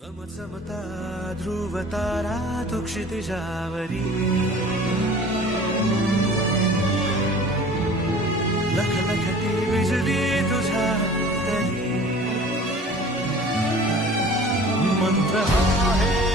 समसमता ध्रुवतारा तो क्षितिजावरी लख लखती बिजली तुझ्या तरी मंत्र आहे